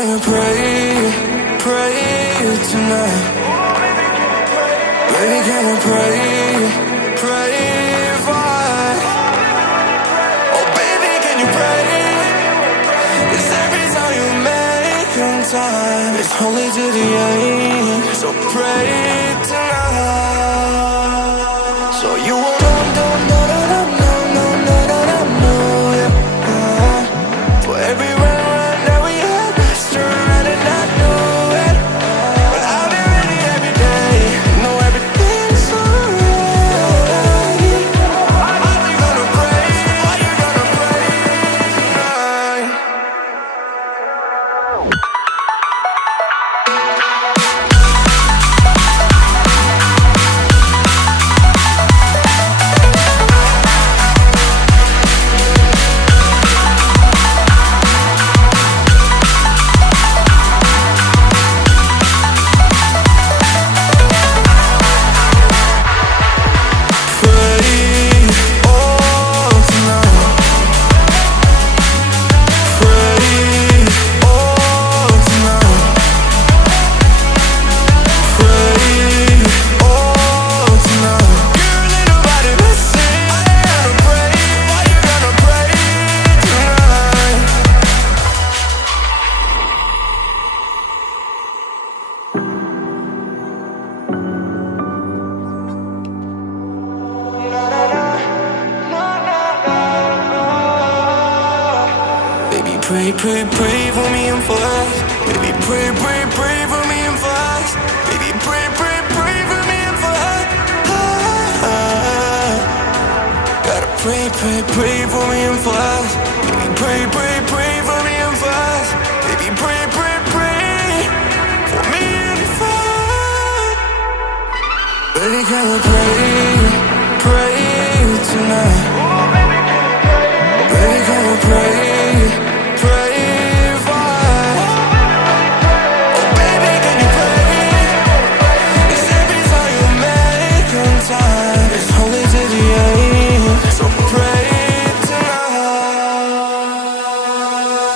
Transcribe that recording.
can you pray, pray tonight? Baby, can you pray, pray for? Oh baby, can you pray? 'Cause every time you make time, it's only to the end. So pray tonight. So you won't for every run that we had, just run and not do it. But I'll be ready every day. Know everything's alright. Are you gonna pray? Are you gonna pray tonight? Pray, pray, pray for me and for us. Baby, pray, pray, pray for me and for us. Baby, pray, pray, pray for me and for us. Gotta pray, pray, pray for me and for us. Baby, pray, pray, pray for me and for us. Baby, pray, pray, pray for me and for us. Baby, can you pray, pray tonight?